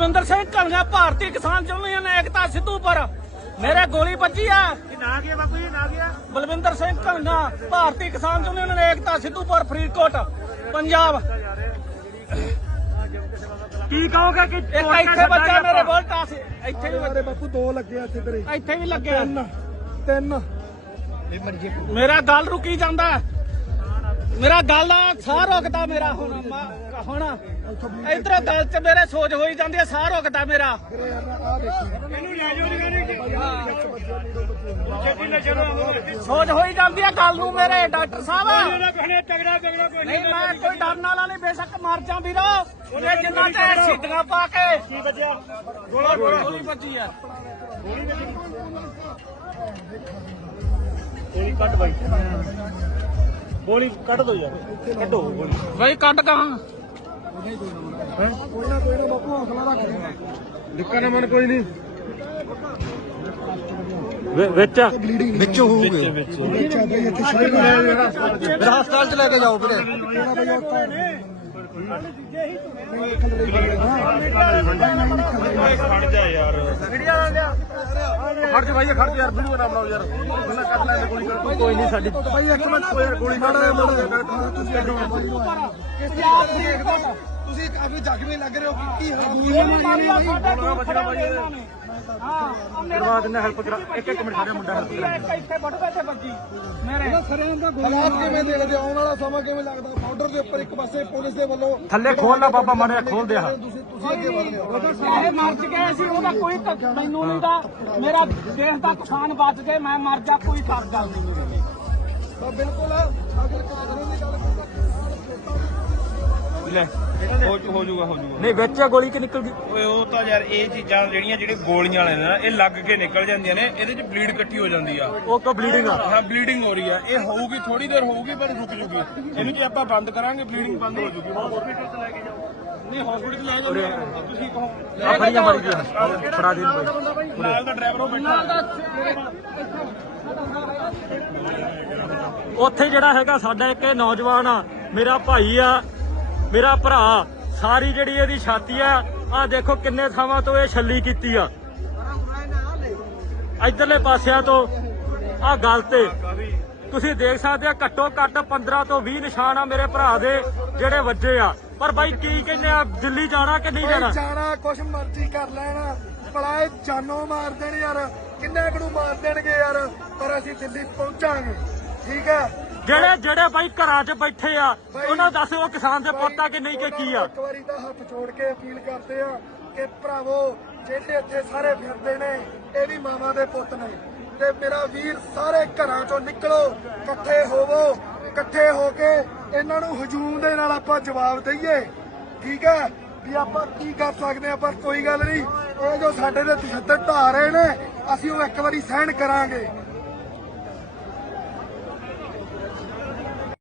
ਬਲਵਿੰਦਰ ਸਿੰਘ ਕਲਗਾ ਭਾਰਤੀ Kisan union Ekta Sidhupur ਮੇਰੇ ਗੋਲੀ ਵੱਜੀ ਆ। ਇਹ ਨਾ ਗਿਆ ਬਾਪੂ ਜੀ ਨਾ ਗਿਆ। ਬਲਵਿੰਦਰ ਸਿੰਘ ਕਲਗਾ ਭਾਰਤੀ ਕਿਸਾਨ ਯੂਨੀਅਨ ਏਕਤਾ ਸਿੱਧੂਪੁਰ ਫਰੀਦਕੋਟ ਪੰਜਾਬ। ਕੀ ਕਹੋਗੇ ਕਿ ਇੱਕ ਇੱਥੇ ਬੱਚਾ ਮੇਰੇ ਕੋਲ ਟਾਸ। ਇੱਥੇ ਵੀ ਅਰੇ ਬਾਪੂ ਦੋ ਲੱਗੇ ਆ ਇੱਥੇ ਤੇਰੇ। ਇੱਥੇ ਵੀ ਲੱਗਿਆ ਤਿੰਨ। ਮੇਰਾ ਗੱਲ ਰੁਕੀ ਜਾਂਦਾ। ਮੇਰਾ ਗੱਲ ਦਾ ਸਾਹ ਰੁਕਦਾ ਮੇਰਾ ਹੁਣ ਮਾ- ਹੁਣ। ਇਧਰੋਂ ਦਿਲ 'ਚ ਮੇਰੇ ਸੋਚ ਹੋਈ ਜਾਂਦੀ ਹੈ ਸਾਹ ਰੁਕਦਾ ਮੇਰਾ। ਸੋਚ ਹੋਈ ਜਾਂਦੀ ਹੈ ਗੱਲ ਨੂੰ ਮੇਰੇ ਡਾਕਟਰ ਸਾਹਿਬ। ਨਹੀਂ ਮੈਂ ਕੋਈ ਡਰਨ ਵਾਲਾ ਨਹੀਂ ਬੇਸ਼ੱਕ ਮਰ ਜਾ ਵੀਰੋ। ਉਹਨੇ ਜਿੰਨਾ ਟਾਇਰ ਸਿੱਧੀਆਂ ਪਾ ਕੇ। ਕੀ ਬਚਿਆ ਗੋਲਾ ਗੋਲੀ। ਵੱਜੀ ਆ। ਗੋਲੀ ਕੱਢ ਬਾਈ ਗੋਲੀ ਕੱਢ ਦੋ ਯਾਰ ਕੱਢੋ ਗੋਲੀ। ਬਈ ਕੱਢ ਕਾਂ ਕੋਈ ਨਾ ਕੋਈ ਨਾ ਬਾਪੂ ਹੌਸਲਾ ਰੱਖ ਦਿੱਕਾ ਨਾ ਮਨ ਕੋਈ ਨਹੀਂ। ਵਿੱਚ ਵਿੱਚੋਂ ਹੋਊਗੇ। ਵਿੱਚ ਇੱਥੇ ਸ਼ਾਇਦ ਹਸਪਤਾਲ ਚ ਲੈ ਕੇ ਜਾਓ ਵੀਰੇ। ਖੜ ਜਾ ਯਾਰ ਖੜ ਜਾ ਭਾਈ ਖੜ ਜਾ ਯਾਰ ਵੀਡੀਓ ਨਾ ਬਣਾਓ ਯਾਰ ਉਹਨਾਂ ਕੱਟ ਲੈਣੇ ਗੋਲੀ ਕੋਈ ਨਹੀਂ ਸਾਡੀ? ਭਾਈ ਇੱਕ ਮਿੰਟ ਕੋਈ ਗੋਲੀ ਕੱਢ ਲੈ ਤੁਸੀਂ ਅੱਡੋ ਤੁਸੀਂ ਕਾਫੀ ਜ਼ਖਮੀ ਲੱਗ ਰਹੇ ਹੋ ਕੀ ਕਰਵਾ ਦਿੰਦਾ ਹੈਲਪ ਕਰਾ ਇੱਕ ਇੱਕ ਮਿੰਟ ਖੜਿਆ ਮੁੰਡਾ ਹੈਲਪ ਕਰਾ ਇੱਥੇ ਬੜਵੇ ਤੇ ਵੱਜੀ ਮੇਰੇ। ਹਾਲਾਤ ਕਿਵੇਂ ਦੇਖਦੇ ਆਉਣ ਵਾਲਾ ਸਮਾਂ ਕਿਵੇਂ ਲੱਗਦਾ? ਬਾਰਡਰ ਦੇ ਉੱਪਰ ਇੱਕ ਪਾਸੇ ਪੁਲਿਸ ਦੇ ਵੱਲੋਂ ਥੱਲੇ ਖੋਲ ਲਾ ਬਾਬਾ ਮਾਰਿਆ ਖੋਲ ਦੇ ਆ। ਤੁਸੀਂ ਤੁਸੀਂ ਅੱਗੇ ਵਧ ਹੋ। ਇਹ ਮਰ ਗਏ ਸੀ ਉਹਦਾ ਕੋਈ ਮੈਨੂੰ ਨਹੀਂ ਦਾ ਮੇਰਾ ਦੇਸ਼ ਦਾ ਕਿਸਾਨ ਬਚ ਗਏ ਮੈਂ ਮਰ ਜਾ ਕੋਈ ਕਰ ਗੱਲ ਨਹੀਂ ਬਿਲਕੁਲ ਅਗਰ ਕਾਦਰਾਂ ਦੀ ਗੱਲ ਕਰੀਏ ਲੈ। ਹੋ ਨਹੀਂ ਵਿੱਚ ਗੋਲੀ ਕਿ ਨਿਕਲ ਗਈ? ਓਏ ਉਹ ਤਾਂ ਯਾਰ ਇਹ ਚੀਜ਼ਾਂ ਜਿਹੜੀਆਂ ਜਿਹੜੇ ਗੋਲੀਆਂ ਵਾਲੇ ਨੇ ਨਾ ਇਹ ਲੱਗ ਕੇ ਨਿਕਲ ਜਾਂਦੀਆਂ ਨੇ ਇਹਦੇ ਚ ਬਲੀਡ ਇਕੱਠੀ ਹੋ ਜਾਂਦੀ ਆ। ਉਹ ਕੋ ਬਲੀਡਿੰਗ ਆ। ਹਾਂ ਬਲੀਡਿੰਗ ਹੋ ਰਹੀ ਆ। ਇਹ ਹੋਊਗੀ ਥੋੜੀ ਦੇਰ ਹੋਊਗੀ ਪਰ ਰੁਕ ਜੂਗੀ। ਇਹਨੂੰ ਜੇ ਆਪਾਂ ਬੰਦ ਕਰਾਂਗੇ ਬਲੀਡਿੰਗ ਬੰਦ ਹੋ ਜੂਗੀ। ਹਸਪੀਟਲ ਚ ਲੈ ਕੇ ਜਾਓ। ਨਹੀਂ ਹਸਪੀਟਲ ਲੈ ਜਾਓ। ਤੁਸੀਂ ਕਹੋ। ਆ ਫੜੀਆਂ ਫੜਾ ਦੇ ਨੂੰ ਬਾਈ। ਨਾਲ ਦਾ ਡਰਾਈਵਰ ਉਹ ਬੈਠਾ। ਉੱਥੇ ਜਿਹੜਾ ਹੈਗਾ ਸਾਡਾ ਇੱਕ ਇਹ ਨੌਜਵਾਨ ਆ ਮੇਰਾ ਭਾਈ ਆ ਮੇਰਾ ਭਰਾ ਸਾਰੀ ਜਿਹੜੀ ਇਹਦੀ ਛਾਤੀ ਆ ਆ ਦੇਖੋ ਕਿੰਨੇ ਥਾਵਾਂ ਤੋਂ ਇਹ ਛੱਲੀ ਕੀਤੀ ਆ। ਇਧਰਲੇ ਪਾਸਿਆਂ ਤੋਂ ਆ ਗੱਲ ਤੇ। ਤੁਸੀਂ ਦੇਖ ਸਕਦੇ ਆ ਘੱਟੋ ਘੱਟ 15 ਤੋਂ 20 ਨਿਸ਼ਾਨ ਆ ਮੇਰੇ ਭਰਾ ਦੇ ਜਿਹੜੇ ਵੱਜੇ ਆ। ਪਰ ਬਾਈ ਕੀ ਕਹਿੰਦੇ ਆ ਦਿੱਲੀ ਜਾਣਾ ਕਿ ਨਹੀਂ ਜਾਣਾ? ਜਾਣਾ ਕੁਛ ਮਰਜ਼ੀ ਕਰ ਲੈਣਾ। ਭਲਾ ਇਹ ਜਾਨੋਂ ਮਾਰ ਦੇਣ ਯਾਰ। ਕਿੰਨੇ ਕੁ ਨੂੰ ਮਾਰ ਦੇਣਗੇ ਯਾਰ? ਪਰ ਅਸੀਂ ਦਿੱਲੀ ਪਹੁੰਚਾਂਗੇ। ਠੀਕ ਹੈ ਜਿਹੜੇ ਜਿਹੜੇ ਬਾਈ ਘਰਾਂ 'ਚ ਬੈਠੇ ਆ ਉਹਨਾਂ ਦੱਸ ਉਹ ਕਿਸਾਨ ਦੇ ਪੁੱਤ ਆ ਕਿ ਨਹੀਂ ਕਿ ਕੀ ਆ? ਇੱਕ ਵਾਰੀ ਤਾਂ ਹੱਥ ਜੋੜ ਕੇ ਅਪੀਲ ਕਰਦੇ ਆ ਕਿ ਭਰਾਵੋ ਜਿਹੜੇ ਇੱਥੇ ਸਾਰੇ ਫਿਰਦੇ ਨੇ ਇਹ ਵੀ ਮਾਵਾਂ ਦੇ ਪੁੱਤ ਨੇ। ਤੇ ਮੇਰਾ ਵੀਰ ਸਾਰੇ ਘਰਾਂ ਚੋਂ ਨਿਕਲੋ ਇਕੱਠੇ ਹੋਵੋ ਇਕੱਠੇ ਹੋ ਕੇ ਇਹਨਾਂ ਨੂੰ ਹਜੂਮ ਦੇ ਨਾਲ ਆਪਾਂ ਜਵਾਬ ਦਈਏ। ਠੀਕ ਹੈ? ਵੀ ਆਪਾਂ ਕੀ ਕਰ ਸਕਦੇ ਆ ਪਰ ਕੋਈ ਗੱਲ ਨਹੀਂ ਇਹ ਜੋ ਸਾਡੇ ਤੇ ਤਸ਼ੱਦਦ ਢਾ ਰਹੇ ਨੇ ਅਸੀਂ ਉਹ ਇੱਕ ਵਾਰੀ ਸਹਿਣ ਕਰਾਂਗੇ।